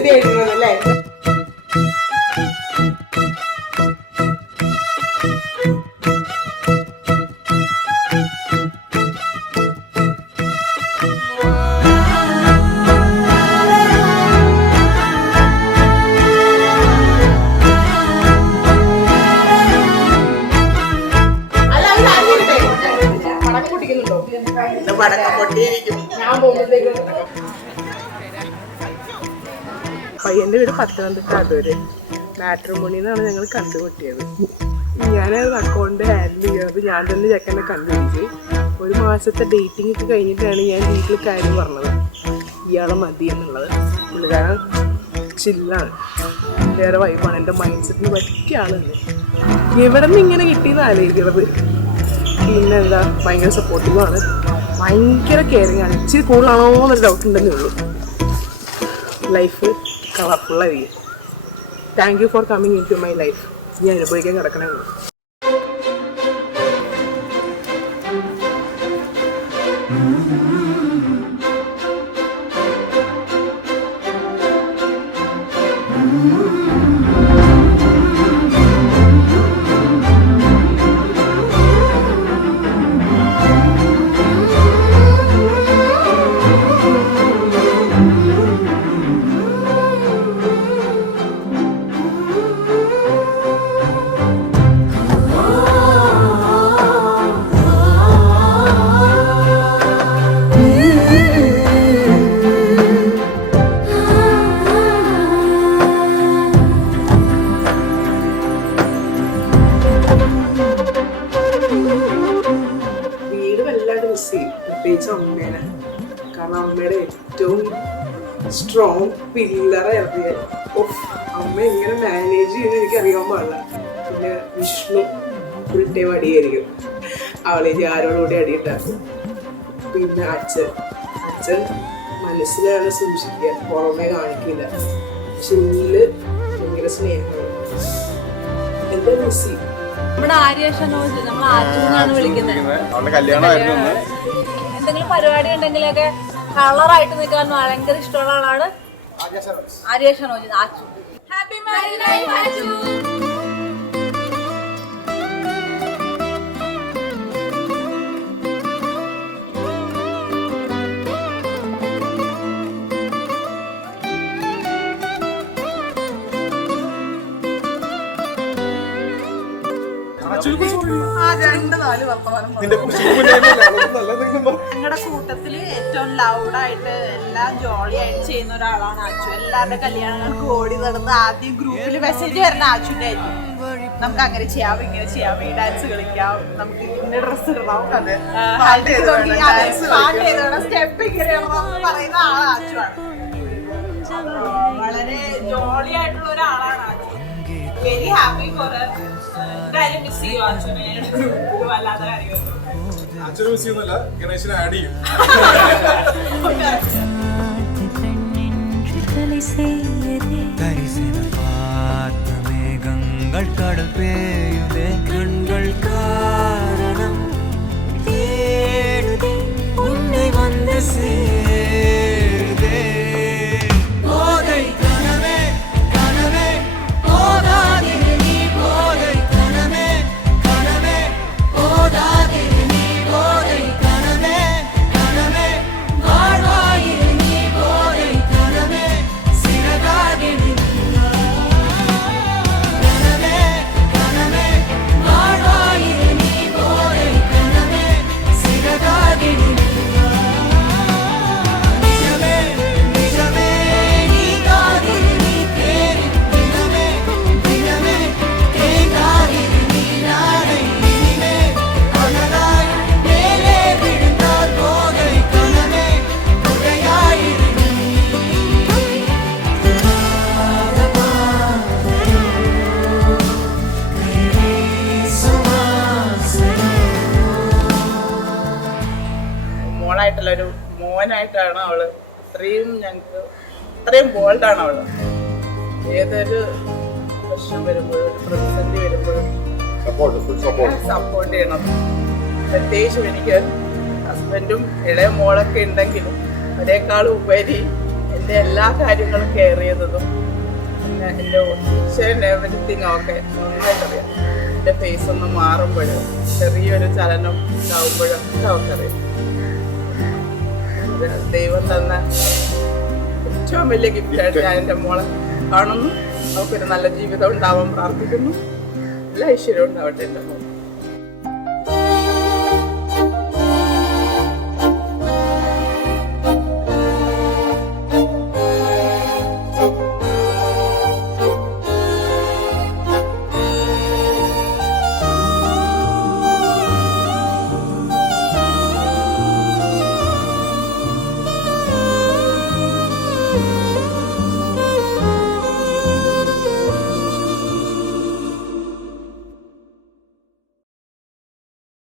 എഴുതി എഴുതുന്നത് അല്ലേ? പയ്യന്റെ വീട് പത്തനംതിട്ട അതൊരു മാട്രിമോണിന്നാണ് ഞങ്ങൾ കണ്ടുമുട്ടിയത്. ഞാനത് അക്കൗണ്ട് ഹാൻഡിൽ ചെയ്യുന്നത് ഞാൻ തന്നെ ചെക്കനെ കണ്ടുപിടിച്ച് 1 മാസത്തെ ഡേറ്റിംഗ് ഒക്കെ കഴിഞ്ഞിട്ടാണ് ഞാൻ വീട്ടിൽ കാര്യം പറഞ്ഞത് ഇയാളെ മതി എന്നുള്ളത്. പുള്ളിക്കാരൻ ചില്ലാണ്, വേറെ വൈബാണ്, എൻ്റെ മൈൻഡ് സെറ്റിന് പറ്റിയ ആളുണ്ട്. എവിടെ നിന്ന് ഇങ്ങനെ കിട്ടിയെന്ന് ആലോചിക്കുന്നത്. പിന്നെ എന്താ, ഭയങ്കര സപ്പോർട്ടീവാണ്, ഭയങ്കര കെയറിങ് ആണ്. ഇച്ചിരി കൂടുതലാണോ എന്നൊരു ഡൗട്ട് ഉണ്ടെന്നേ ഉള്ളൂ. ലൈഫ് കളർഫുള്ളായിരിക്കും. Thank you for coming into my life. ഞാൻ അനുഭവിക്കാൻ കിടക്കണേ ഉള്ളൂ. പ്രത്യേകിച്ച് അമ്മേനെ, കാരണം അമ്മയുടെ ഏറ്റവും സ്ട്രോങ് പില്ലറായിരുന്നു. അമ്മ എങ്ങനെ മാനേജ് ചെയ്യുന്നത് എനിക്ക് അറിയാൻ പാടില്ല. പിന്നെ വിഷ്ണു ഫുൾ ടൈം അടിയായിരിക്കും, അവളെ ആരോടുകൂടി അടിയിട്ടാക്കും. പിന്നെ അച്ഛൻ മനസ്സിലാണ് സൂക്ഷിക്കുക, പുറമെ കാണിക്കില്ല, പക്ഷെ ഉള്ളില് ഭയങ്കര സ്നേഹമാണ്. എന്താ മിസ്സി നമ്മുടെ ആര്യഷനോജ്, നമ്മൾ ആറ്റുന്നാണ് വിളിക്കുന്നത്. എന്തെങ്കിലും പരിപാടി ഉണ്ടെങ്കിലൊക്കെ കളറായിട്ട് നിൽക്കാൻ ഭയങ്കര ഇഷ്ടമുള്ള ആളാണ് ആര്യഷനോജ്. Achu happy married life Achu. ഞങ്ങളുടെ കൂട്ടത്തില് ഏറ്റവും ലൗഡായിട്ട് എല്ലാം ജോളിയായിട്ട് ചെയ്യുന്ന ഒരാളാണ് ആച്ചു. എല്ലാവരുടെ കല്യാണങ്ങൾക്ക് ഓടി നടന്ന് ആദ്യം ഗ്രൂപ്പിൽ മെസ്സേജ് വരുന്ന ആച്ചുന്റെ ആയിരിക്കും. നമുക്ക് അങ്ങനെ ചെയ്യാം, ഇങ്ങനെ ചെയ്യാം, ഈ ഡാൻസ് കളിക്കാം, നമുക്ക് ഇന്ന ഡ്രസ് ഇടണം, സ്റ്റെപ്പ് ഇങ്ങനെ പറയുന്ന ആൾ ആച്ചുവാണ്. വളരെ ജോളി ആയിട്ടുള്ള ഒരാളാണ് ആച്ചു. വെരി ഹാപ്പി ഫോർ കാര്യം. മിസ് ചെയ്യും ആച്ചുനെ, വല്ലാത്ത കാര്യം. അച്ഛനെ മിസ് ചെയ്യുന്നില്ല, ഗണേശനെ ആഡ് ചെയ്യും. മേഘങ്ങൾ കടൽ പേയുതേ, കൺകൾ കാരണം തേടുതേ, ഉന്നെ വന്ന് ചേരുതേ. പോകൈ കനവേ കനവേ പോകാതിരു നീ, പോകൈ കനവേ കനവേ പോകാതിരു നീ, പോകൈ കനവേ കനവേ വാഴ്വായിരു നീ, പോകൈ കനവേ സിരകാകിരു നീ. ഒരു മോനായിട്ടാണ് അവള്. അത്രയും ബോൾഡാണ് അവള്. ഏതൊരു പ്രശ്നം വരുമ്പോഴും ഒരു പ്രതിസന്ധി വരുമ്പോഴും സപ്പോർട്ട് ചെയ്യണം. പ്രത്യേകിച്ചും എനിക്ക് ഹസ്ബൻഡും ഇളയ മോളൊക്കെ ഉണ്ടെങ്കിലും അതിനേക്കാളും ഉപരി എൻ്റെ എൻ്റെ എല്ലാ കാര്യങ്ങളും കെയർ ചെയ്തതും പിന്നെ എൻ്റെ ഈച്ച് എവരിത്തിങ് ഒക്കെ നന്നായിട്ടറിയാം. എൻ്റെ ഫേസ് ഒന്ന് മാറുമ്പോഴും ചെറിയൊരു ചലനം ഉണ്ടാവുമ്പോഴും ഒക്കെ അവർക്കറിയാം. ദൈവം തന്ന ഏറ്റവും വലിയ ഗിഫ്റ്റായിട്ട് ഞാൻ എൻ്റെ മോളെ കാണുന്നു. അവൾക്കൊരു നല്ല ജീവിതം ഉണ്ടാവാൻ പ്രാർത്ഥിക്കുന്നു. എല്ലാ ഐശ്വര്യവും ഉണ്ടാവട്ടെ എൻ്റെ മോൾ.